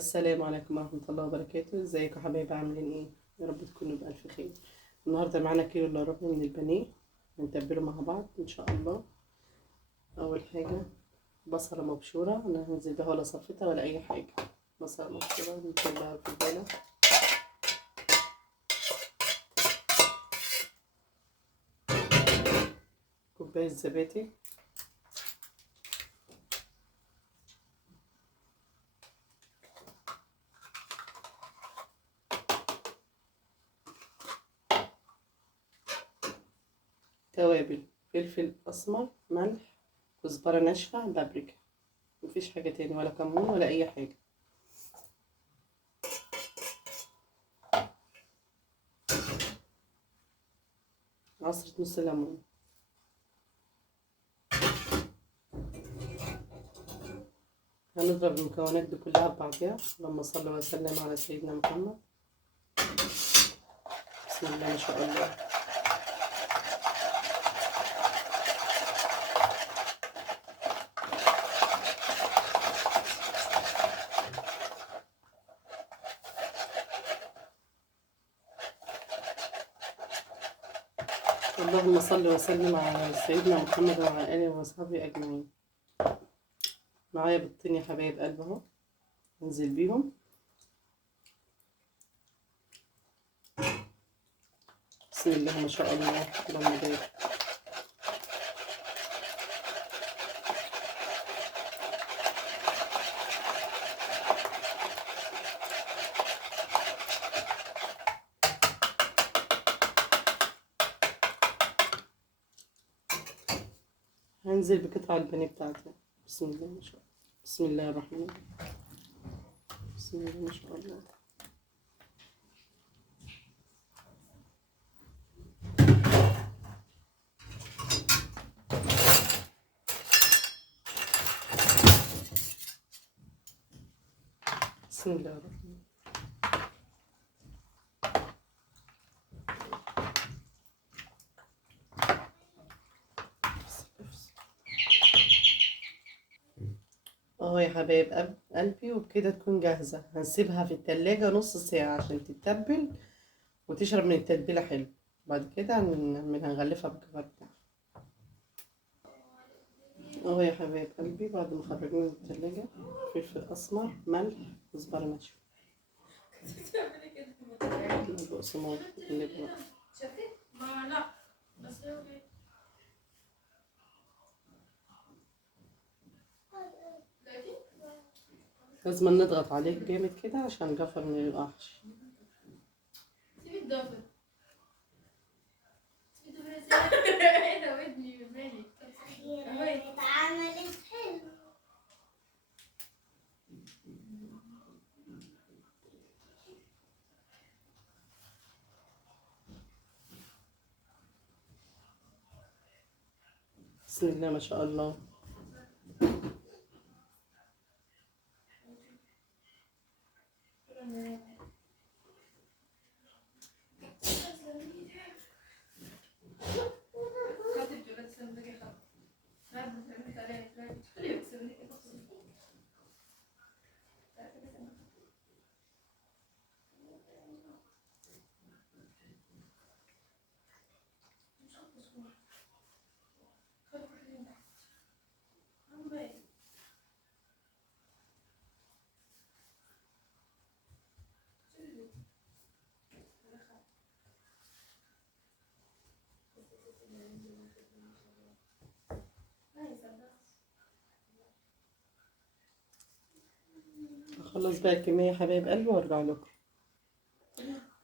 السلام عليكم ورحمة الله وبركاته. ازيكم يا حبايبي، عاملين ايه؟ يا رب تكونوا بألف خير. النهاردة معانا كيلو الا ربع من البانيه، هنتبله مع بعض ان شاء الله. اول حاجة بصلة مبشورة، انا هنزل بها ولا صفتها ولا اي حاجة. بصلة مبشورة ننزلها في البالة. كوباية زبادي، توابل، فلفل اسمر، ملح، كزبرة ناشفة، بابريكا. مفيش حاجة تاني ولا كمون ولا اي حاجة. عصرة نص ليمون. هنضرب المكونات دي كلها ببعضها. اللهم صل وسلم على سيدنا محمد. بسم الله ما شاء الله. اللهم صل وسلم على سيدنا محمد وعلى آله وصحبه أجمعين. معايا بيضتين يا حبايب قلب اهو، انزل بيهم. بسم الله ما شاء الله، اللهم بارك. هنزل بقطع البانيه بتاعتي. بسم الله ما شاء الله. بسم الله الرحمن الرحيم. بسم الله ما شاء الله. بسم الله الرحمن الرحيم. اهو يا حبايب قلبي، وبكده تكون جاهزة. هنسيبها في التلاجة نص ساعة عشان تتبل وتشرب من التتبيلة حلو. بعد كده هنغلفها بالكفر بتاعها. اهو يا حبايب قلبي، بعد ما خرجناه من التلاجة، فلفل اسمر، ملح، كزبرة ناشفة، البقسماط اللي بقى. ما لا بس لازم نضغط عليه جامد كده عشان الجفر ما يقعش. سيب الضفر سيب الضفر ايه ده ودني بالي أخيرا اتعملت حلو. بسم الله ما شاء الله. اخلص بقى الكمية يا حبايب قلبي وارجع لكم.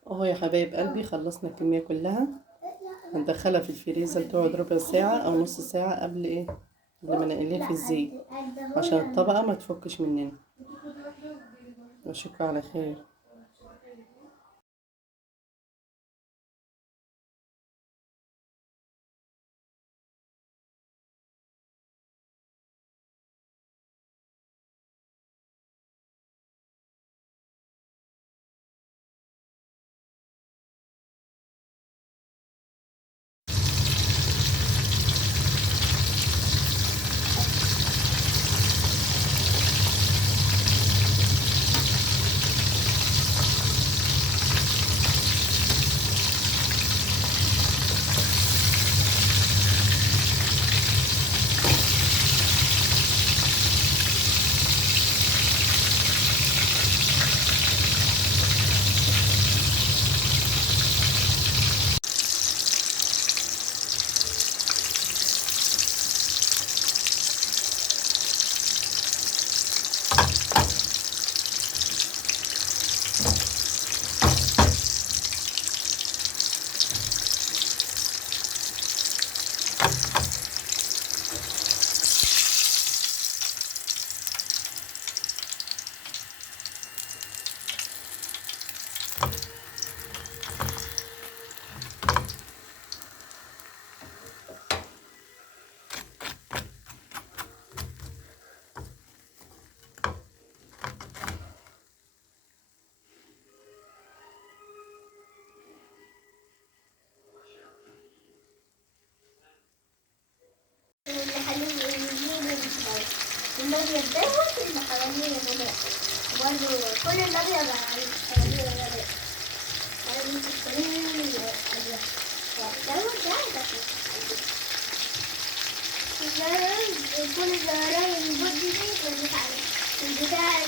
اهو يا حبايب قلبي خلصنا الكمية كلها. هندخلها في الفريزر تقعد ربع ساعة او نص ساعة قبل ايه، قبل ما نقليها في الزيت عشان الطبقة ما تفكش مننا. واشوفكم على خير. الأبيض دوت اللي حواليه غماء برضه كل الأبيض حواليه غماء. أنا مفكرين الأبيض دوت ده كل الزهراء البودي دي كانت على البتاع